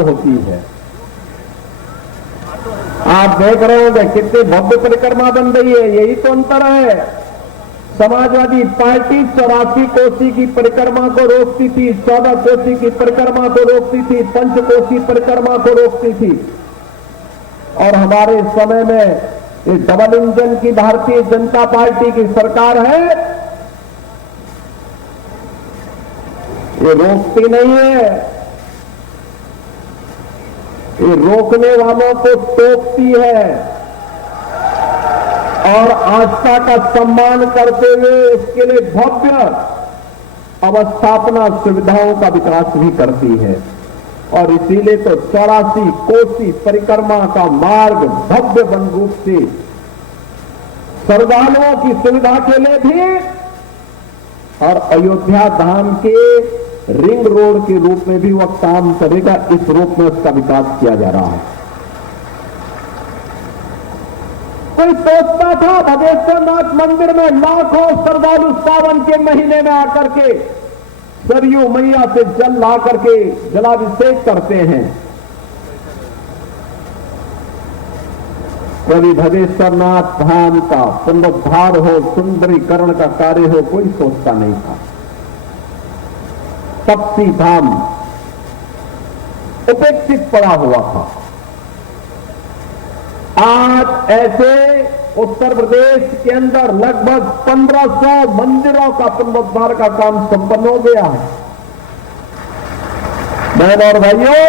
आरंभ होती है। आप देख रहे होंगे कितनी भव्य परिक्रमा बन रही है। यही तो अंतर है। समाजवादी पार्टी 84 कोसी की परिक्रमा को रोकती थी, 14 कोसी की परिक्रमा को रोकती थी, पंचकोसी परिक्रमा को रोकती थी। और हमारे समय में ये डबल इंजन की भारतीय जनता पार्टी की सरकार है, ये रोकती नहीं है, ये रोकने वालों को टोकती है और आस्था का सम्मान करते हुए इसके लिए भव्य अवस्थापना सुविधाओं का विकास भी करती है। और इसीलिए तो 84 कोसी परिक्रमा का मार्ग भव्य बन रूप से श्रद्धालुओं की सुविधा के लिए भी और अयोध्या धाम के रिंग रोड के रूप में भी वह काम करेगा। इस रूप में उसका विकास किया जा रहा है। कोई सोचता था भदेश्वरनाथ मंदिर में लाखों श्रद्धालु सावन के महीने में आकर के सरयू मैया से जल ला करके जलाभिषेक करते हैं। कभी भदेश्वरनाथ धाम का पुनरुद्धार हो, सुंदरीकरण का कार्य हो, कोई सोचता नहीं था। तपसी धाम उपेक्षित पड़ा हुआ था। आज ऐसे उत्तर प्रदेश के अंदर लगभग 1500 मंदिरों का पुनरुद्धार का काम संपन्न हो गया है। बहनों और भाइयों,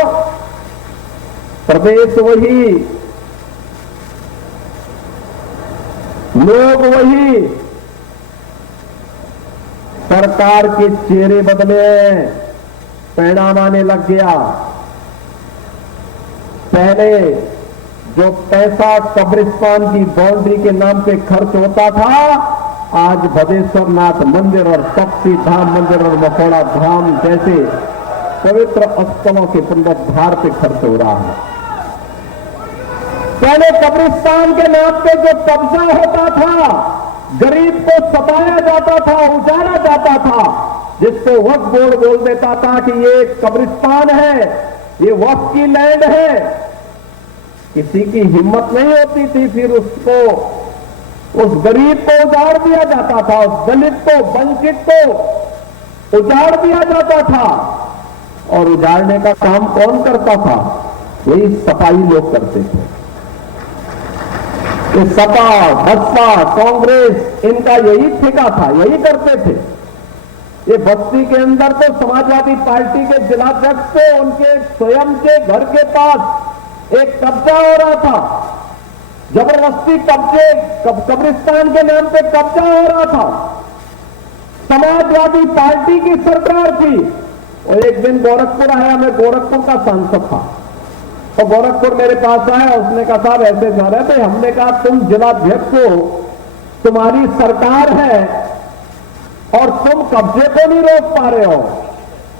प्रदेश वही, लोग वही, सरकार के चेहरे बदले, परिणाम आने लग गया। पहले जो पैसा कब्रिस्तान की बाउंड्री के नाम पे खर्च होता था, आज भदेश्वरनाथ मंदिर और तपसी धाम मंदिर और मखौड़ा धाम जैसे पवित्र स्थलों के पुनरुद्धार पे खर्च हो रहा है। पहले कब्रिस्तान के नाम पे जो कब्जा होता था, गरीब को सताया जाता था, उजाड़ा जाता था, जिसको वक्फ बोर्ड बोल देता था कि ये कब्रिस्तान है, ये वक्फ की लैंड है। किसी की हिम्मत नहीं होती थी, फिर उसको, उस गरीब को उजाड़ दिया जाता था, उस दलित को, वंचित को उजाड़ दिया जाता था। और उजाड़ने का काम कौन करता था? यही सपाई लोग करते थे। ये सपा, बसपा, कांग्रेस, इनका यही ठेका था, यही करते थे। ये बस्ती के अंदर तो समाजवादी पार्टी के जिलाध्यक्ष से उनके स्वयं के घर के पास एक कब्जा हो रहा था, जबरदस्ती कब्रिस्तान के नाम पे कब्जा हो रहा था। समाजवादी पार्टी की सरकार थी। और एक दिन गोरखपुर आया, मैं गोरखपुर का सांसद था, और गोरखपुर मेरे पास आया, उसने कहा साहब ऐसे जा रहे थे। हमने कहा तुम जिलाध्यक्ष हो, तुम्हारी सरकार है और तुम कब्जे को नहीं रोक पा रहे हो।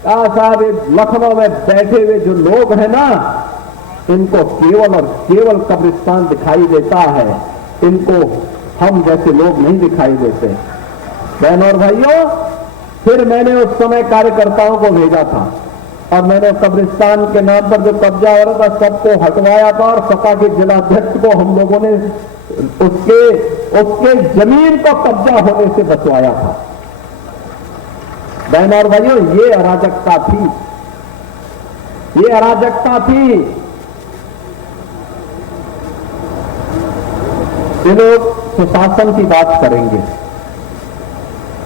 कहा साहब लखनऊ में बैठे हुए जो लोग हैं ना, इनको केवल और केवल कब्रिस्तान दिखाई देता है, इनको हम जैसे लोग नहीं दिखाई देते। बहनों और भाइयों, फिर मैंने उस समय कार्यकर्ताओं को भेजा था और मैंने कब्रिस्तान के नाम पर जो कब्जा हो रहा था सबको हटवाया था, और सपा के जिलाध्यक्ष को हम लोगों ने उसके जमीन को कब्जा होने से बचवाया था। बहनों और भाइयों, ये अराजकता थी, ये अराजकता थी। ये लोग सुशासन की बात करेंगे,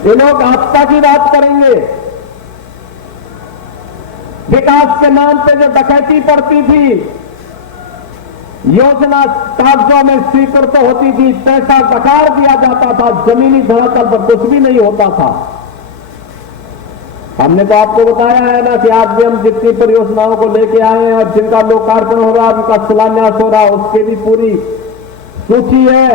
ये लोग आस्था की बात करेंगे। विकास के नाम पे जो डकैती पड़ती थी, योजना कागजों में स्वीकृत होती थी, पैसा डकार दिया जाता था, जमीनी धरातल पर कुछ भी नहीं होता था। हमने तो आपको बताया है ना कि आज भी हम जितनी परियोजनाओं को लेके आए हैं और जिनका लोकार्पण हो रहा है, उनका शिलान्यास हो रहा है, उसके भी पूरी सूची है।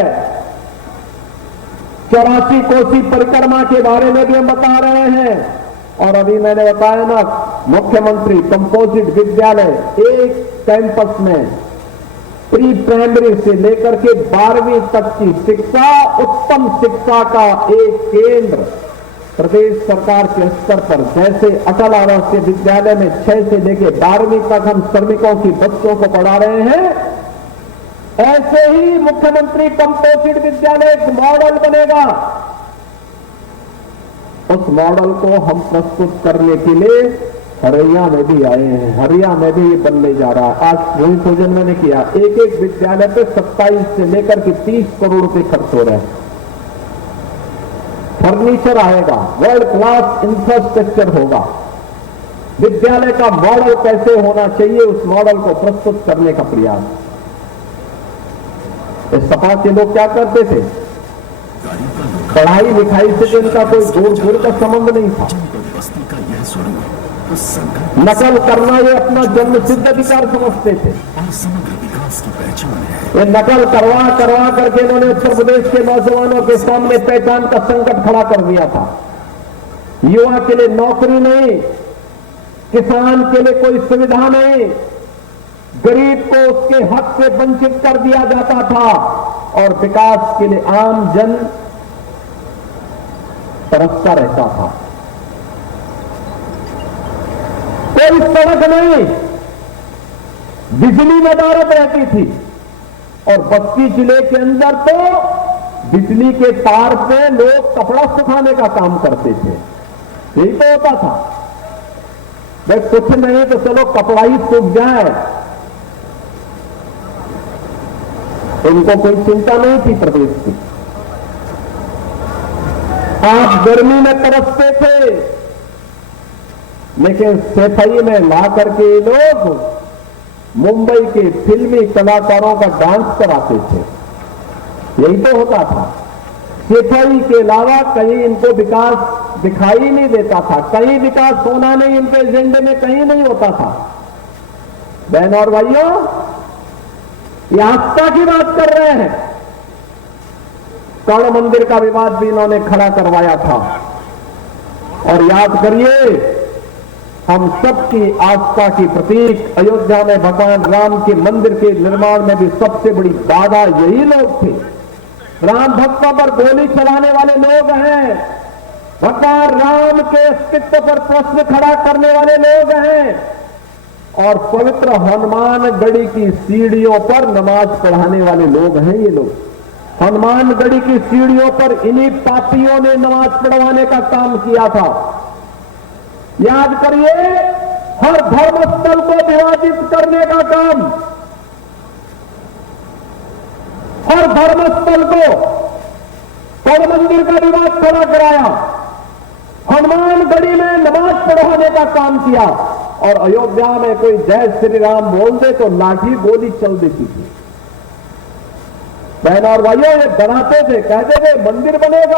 84 कोसी परिक्रमा के बारे में भी हम बता रहे हैं। और अभी मैंने बताया ना, मुख्यमंत्री कंपोजिट विद्यालय, एक कैंपस में प्री प्राइमरी से लेकर के 12वीं तक की शिक्षा, उत्तम शिक्षा का एक केंद्र प्रदेश सरकार के स्तर पर जैसे अटल आवासीय विद्यालय में 6 से लेकर 12वीं तक हम श्रमिकों की बच्चों को पढ़ा रहे हैं, ऐसे ही मुख्यमंत्री कंपोजिट विद्यालय एक मॉडल बनेगा। उस मॉडल को हम प्रस्तुत करने के लिए हरिया में भी आए हैं। हरिया में भी ये बनने जा रहा है। आज भूमि पूजन मैंने किया। एक एक विद्यालय पे 27 से लेकर के 30 करोड़ रुपए खर्च हो रहे हैं। फर्नीचर आएगा, वर्ल्ड क्लास इंफ्रास्ट्रक्चर होगा। विद्यालय का मॉडल कैसे होना चाहिए, उस मॉडल को प्रस्तुत करने का प्रयास। इस सपा के लोग क्या करते थे, पढ़ाई लिखाई से इनका कोई दूर दूर का संबंध नहीं था। नकल करना ये अपना जन्मसिद्ध अधिकार समझते थे। ये नकल करवा करके इन्होंने उत्तर प्रदेश के नौजवानों के सामने पहचान का संकट खड़ा कर दिया था। युवा के लिए नौकरी नहीं, किसान के लिए कोई सुविधा नहीं, गरीब को उसके हक से वंचित कर दिया जाता था और विकास के लिए आम जन तरसता रहता था। कोई सड़क नहीं, बिजली नदारत रहती थी और बस्ती जिले के अंदर तो बिजली के तार पे लोग कपड़ा सुखाने का काम करते थे। यही तो होता था। भाई कुछ नहीं तो चलो कपड़ा ही सूख जाए, इनको कोई चिंता नहीं थी प्रदेश की। आप गर्मी में तरसते थे, लेकिन सफाई में ला करके लोग मुंबई के फिल्मी कलाकारों का डांस कराते थे। यही तो होता था। सफाई के अलावा कहीं इनको विकास दिखाई नहीं देता था। कहीं विकास होना नहीं, इनके एजेंडे में कहीं नहीं होता था। बहन और भाइयों, ये आस्था की बात कर रहे हैं। कर्ण मंदिर का विवाद भी इन्होंने खड़ा करवाया था। और याद करिए, हम सबकी आस्था की प्रतीक अयोध्या में भगवान राम के मंदिर के निर्माण में भी सबसे बड़ी बाधा यही लोग थे। राम भक्तों पर गोली चलाने वाले लोग हैं, भगवान राम के अस्तित्व पर प्रश्न खड़ा करने वाले लोग हैं और पवित्र हनुमानगढ़ी की सीढ़ियों पर नमाज पढ़ाने वाले लोग हैं। ये लोग हनुमानगढ़ी की सीढ़ियों पर इन्हीं पापियों ने नमाज पढ़वाने का काम किया था। याद करिए, हर धर्मस्थल को विभाजित करने का काम, हर धर्मस्थल को कर्ण मंदिर का विवाद खड़ा कराया, हनुमानगढ़ी में नमाज पढ़वाने का काम किया और अयोध्या में कोई जय श्री राम बोल दे तो लाठी गोली चल देती थी। बहन और भाइयों, ये डराते थे, कहते थे मंदिर बनेगा